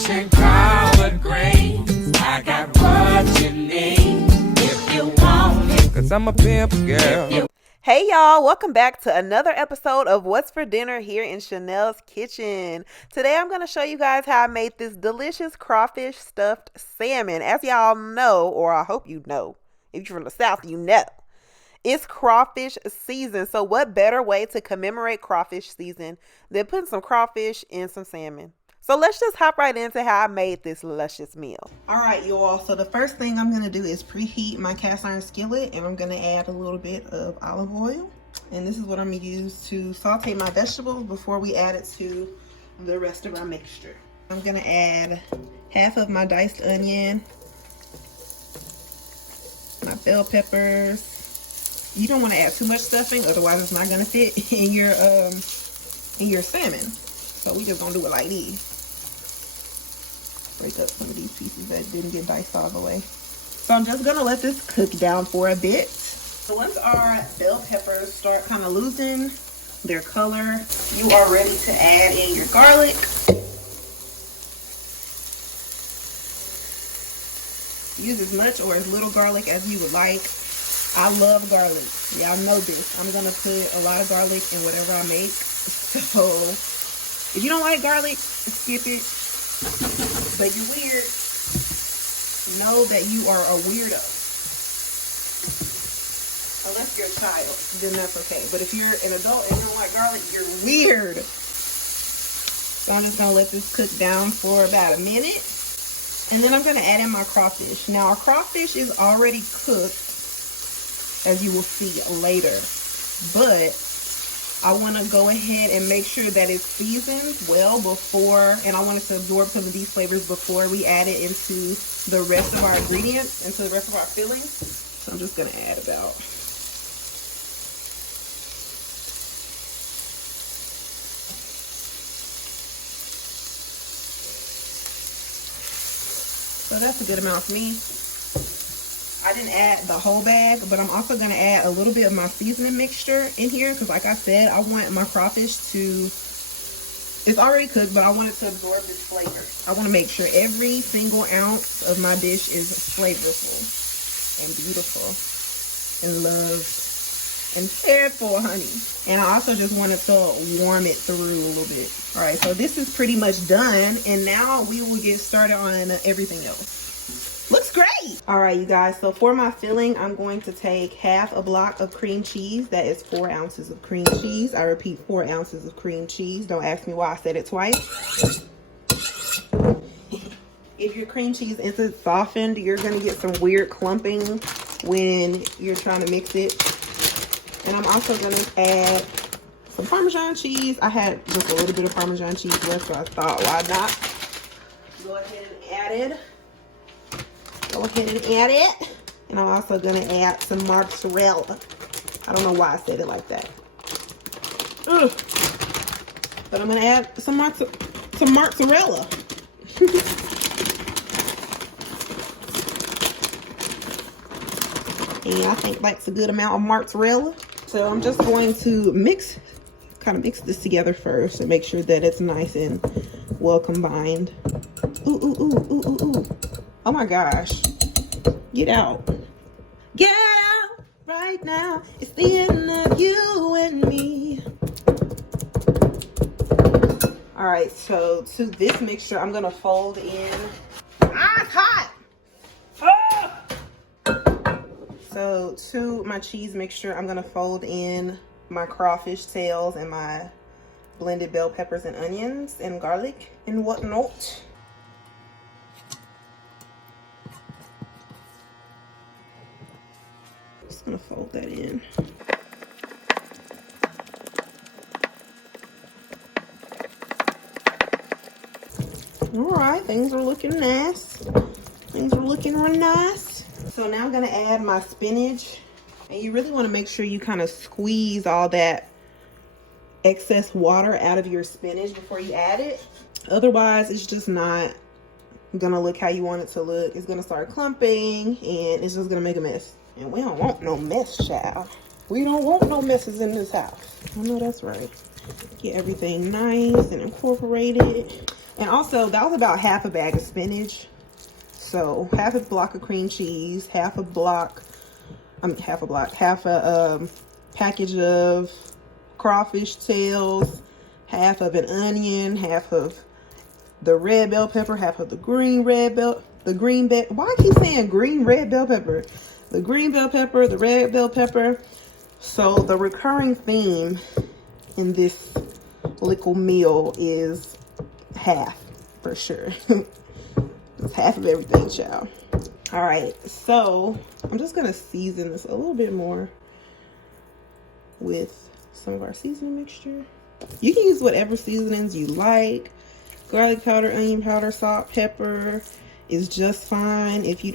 fish and collard greens. I got what you need if you want it. 'Cause I'm a pimp, girl. Hey y'all, welcome back to another episode of What's for Dinner here in Chanel's kitchen. Today I'm going to show you guys how I made this delicious crawfish stuffed salmon. As y'all know, or I hope you know, if you're from the South, you know, it's crawfish season. So what better way to commemorate crawfish season than putting some crawfish in some salmon? So let's just hop right into how I made this luscious meal. All right, you all. So the first thing I'm going to do is preheat my cast iron skillet, and I'm going to add a little bit of olive oil. And this is what I'm going to use to saute my vegetables before we add it to the rest of our mixture. I'm going to add half of my diced onion, my bell peppers. You don't want to add too much stuffing, otherwise it's not going to fit in your salmon. So we just going to do it like this. Break up some of these pieces that didn't get diced all the way. So I'm just gonna let this cook down for a bit. So once our bell peppers start kind of losing their color, you are ready to add in your garlic. Use as much or as little garlic as you would like. I love garlic. Y'all know this. I'm gonna put a lot of garlic in whatever I make. So if you don't like garlic, skip it. But you're weird, know that you are a weirdo. Unless you're a child, then that's okay. But if you're an adult and you don't like garlic, you're weird. So I'm just gonna let this cook down for about a minute. And then I'm gonna add in my crawfish. Now our crawfish is already cooked, as you will see later. But I want to go ahead and make sure that it's seasoned well before, and I want it to absorb some of these flavors before we add it into the rest of our ingredients, into the rest of our fillings. So I'm just going to add about so that's a good amount for me. I didn't add the whole bag, but I'm also going to add a little bit of my seasoning mixture in here because, like I said, I want my crawfish to, it's already cooked, but I want it to absorb its flavor. I want to make sure every single ounce of my dish is flavorful and beautiful and loved and cared for, honey. And I also just wanted to warm it through a little bit. All right, so this is pretty much done, and now we will get started on everything else. Looks great. All right, you guys, so for my filling, I'm going to take half a block of cream cheese. That is 4 ounces of cream cheese. I repeat, 4 ounces of cream cheese. Don't ask me why I said it twice. If your cream cheese isn't softened, you're gonna get some weird clumping when you're trying to mix it. And I'm also gonna add some Parmesan cheese. I had just a little bit of Parmesan cheese left, so I thought, why not? Go ahead and add it. Go ahead and add it. And I'm also going to add some mozzarella. I don't know why I said it like that. Ugh. But I'm going to add some mozzarella. And I think that's a good amount of mozzarella. So I'm just going to kind of mix this together first and make sure that it's nice and well combined. Ooh, ooh, ooh, ooh, ooh, ooh. Oh my gosh. Get out. Get out right now. It's the end of you and me. All right, so to this mixture, I'm going to fold in. Ah, it's hot. Ah! So to my cheese mixture, I'm going to fold in my crawfish tails and my blended bell peppers and onions and garlic and whatnot. Just gonna fold that in. All right, things are looking nice. Things are looking real nice. So now I'm gonna add my spinach, and you really want to make sure you kind of squeeze all that excess water out of your spinach before you add it. Otherwise, it's just not gonna look how you want it to look. It's gonna start clumping, and it's just gonna make a mess. And we don't want no mess, child. We don't want no messes in this house. I know that's right. Get everything nice and incorporated. And also, that was about half a bag of spinach. So half a block of cream cheese, half a package of crawfish tails, half of an onion, half of the red bell pepper, half of the green bell pepper. Why I keep saying green red bell pepper? The green bell pepper, the red bell pepper. So the recurring theme in this little meal is half, for sure. It's half of everything, child. All right, so I'm just gonna season this a little bit more with some of our seasoning mixture. You can use whatever seasonings you like. Garlic powder, onion powder, salt, pepper is just fine. If you're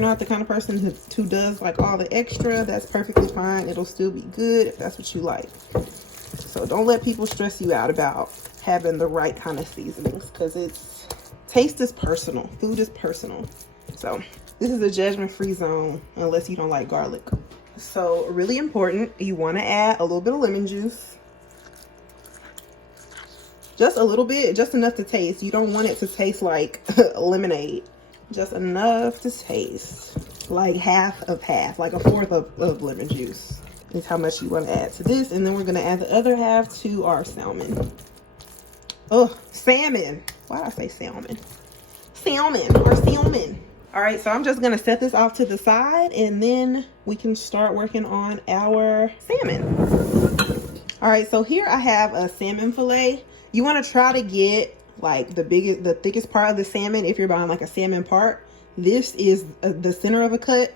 not the kind of person who does like all the extra, that's perfectly fine. It'll still be good if that's what you like. So don't let people stress you out about having the right kind of seasonings, because taste is personal. Food is personal. So this is a judgment-free zone unless you don't like garlic. So really important, you want to add a little bit of lemon juice. Just a little bit, just enough to taste. You don't want it to taste like lemonade. Just enough to taste like half, like a fourth of lemon juice is how much you want to add to this. And then we're going to add the other half to our salmon. Oh, salmon. Why did I say salmon? Salmon or salmon. All right, so I'm just going to set this off to the side and then we can start working on our salmon. All right, so here I have a salmon fillet. You want to try to get like the thickest part of the salmon. If you're buying like a salmon part, this is the center of a cut.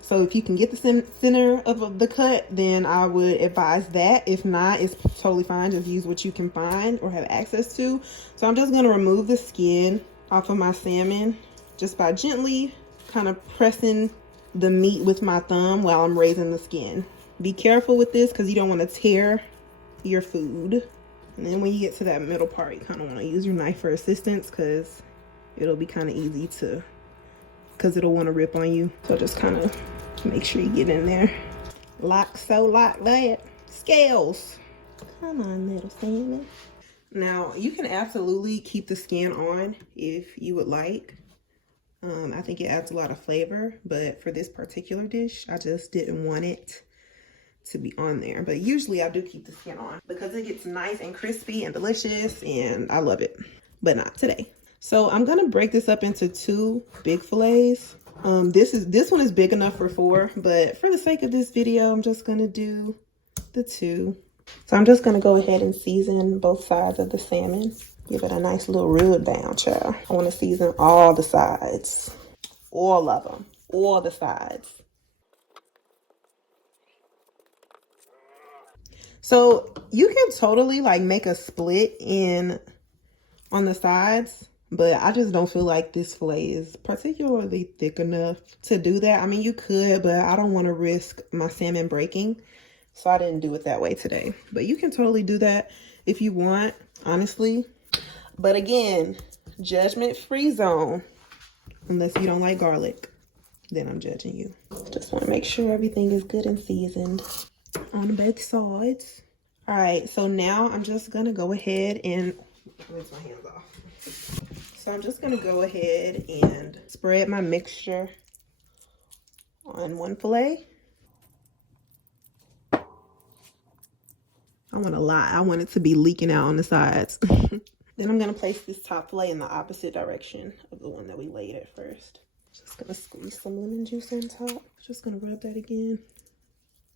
So if you can get the center of the cut, then I would advise that. If not, it's totally fine. Just use what you can find or have access to. So I'm just going to remove the skin off of my salmon just by gently kind of pressing the meat with my thumb while I'm raising the skin. Be careful with this because you don't want to tear your food. And then when you get to that middle part, you kind of want to use your knife for assistance because it'll be kind of easy because it'll want to rip on you. So just kind of make sure you get in there. Like that. Scales. Come on, little salmon. Now, you can absolutely keep the skin on if you would like. I think it adds a lot of flavor, but for this particular dish, I just didn't want it to be on there. But usually I do keep the skin on because it gets nice and crispy and delicious and I love it, but not today. So I'm gonna break this up into 2 big fillets. This one is big enough for 4, but for the sake of this video, I'm just gonna do the 2. So I'm just gonna go ahead and season both sides of the salmon. Give it a nice little rub down, child. I wanna season all the sides, all of them, all the sides. So you can totally like make a split on the sides, but I just don't feel like this fillet is particularly thick enough to do that. I mean, you could, but I don't want to risk my salmon breaking. So I didn't do it that way today. But you can totally do that if you want, honestly. But again, judgment-free zone. Unless you don't like garlic, then I'm judging you. Just want to make sure everything is good and seasoned on both sides. All right, so now I'm just gonna go ahead and rinse my hands off. So I'm just gonna go ahead and spread my mixture on one fillet. I want a lot. I want it to be leaking out on the sides. Then I'm gonna place this top fillet in the opposite direction of the one that we laid at first. Just gonna squeeze some lemon juice on top. Just gonna rub that again.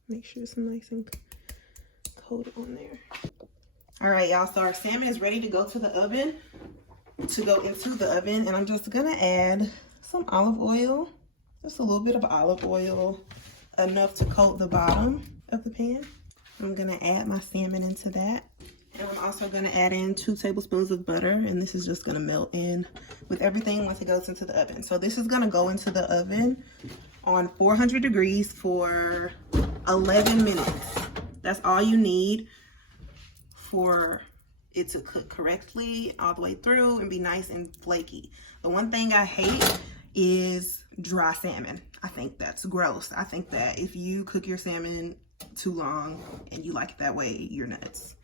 Make sure it's nice and coated on there. All right, y'all, so our salmon is ready to go into the oven, and I'm just gonna add some olive oil, just a little bit of olive oil, enough to coat the bottom of the pan. I'm gonna add my salmon into that. And I'm also gonna add in 2 tablespoons of butter, and this is just gonna melt in with everything once it goes into the oven. So this is gonna go into the oven on 400 degrees for 11 minutes. That's all you need for it to cook correctly all the way through and be nice and flaky. The one thing I hate is dry salmon. I think that's gross. I think that if you cook your salmon too long and you like it that way, you're nuts.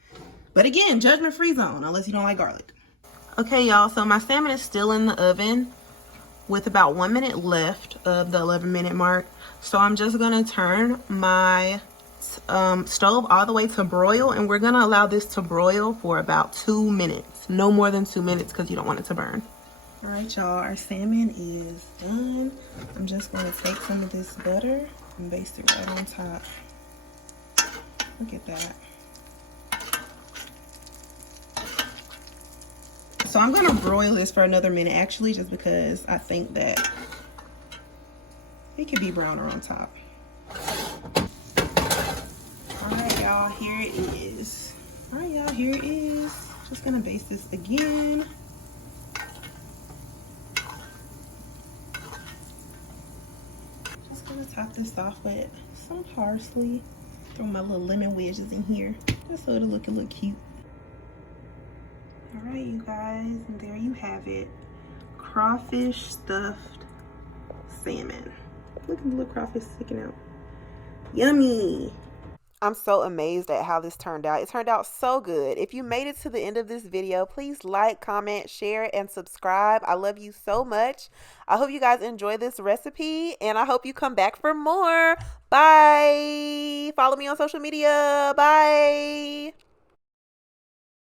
But again, judgment-free zone, unless you don't like garlic. Okay, y'all, so my salmon is still in the oven with about 1 minute left of the 11-minute mark. So I'm just gonna turn my stove all the way to broil, and we're gonna allow this to broil for about 2 minutes. No more than 2 minutes, because you don't want it to burn. All right, y'all, our salmon is done. I'm just gonna take some of this butter and baste it right on top. Look at that. So I'm gonna broil this for another minute, actually, just because I think that it could be browner on top. All right, y'all, here it is. All right, y'all, here it is. Just gonna baste this again. Just gonna top this off with some parsley. Throw my little lemon wedges in here, just so it'll look a little cute. All right, you guys, and there you have it. Crawfish stuffed salmon. Look at the little crawfish sticking out. Yummy. I'm so amazed at how this turned out. It turned out so good. If you made it to the end of this video, please like, comment, share, and subscribe. I love you so much. I hope you guys enjoy this recipe, and I hope you come back for more. Bye. Follow me on social media. Bye.